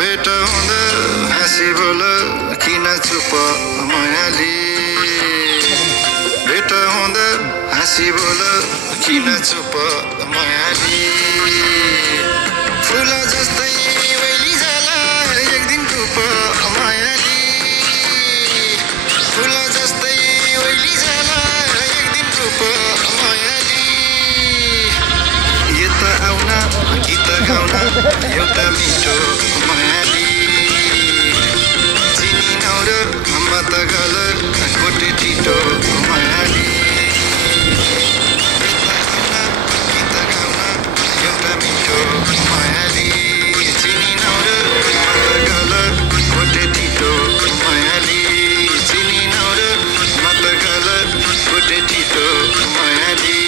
भेट हुँदा हाँसी बोल किन चुप मायाली भेट हुँदा हाँसी बोल किन चुप मायाली फुल जस्तै वैली जाला एक दिन चुप मायाली फुल जस्तै वैली जाला एक दिन चुप मायाली यता आउन गीत गाउन एउटा मिठो मायाली चिनी नौर मत गल गोटे टिटो मायाली यता आउन गीत गाउन एउटा मिठो मायाली चिनी नौर मत गल गोटे टिटो मायाली चिनी नौर मत गल गोटे Tito Mayali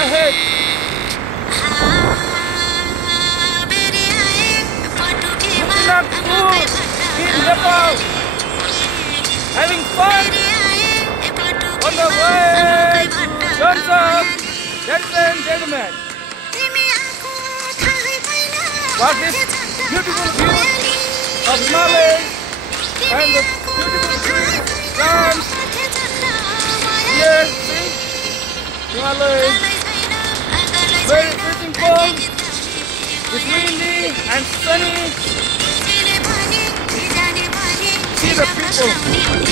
ahead. Looking up cool in Nepal. Having fun on the way to Johnson. Ladies and gentlemen, what this beautiful view of Himalayas and the beautiful trees, plants. Here, see, Himalayas, very freezing cold, it's windy and sunny. See the people.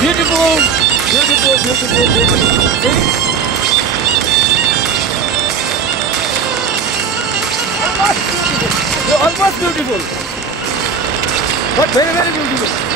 Beautiful. Almost beautiful. But very, very beautiful.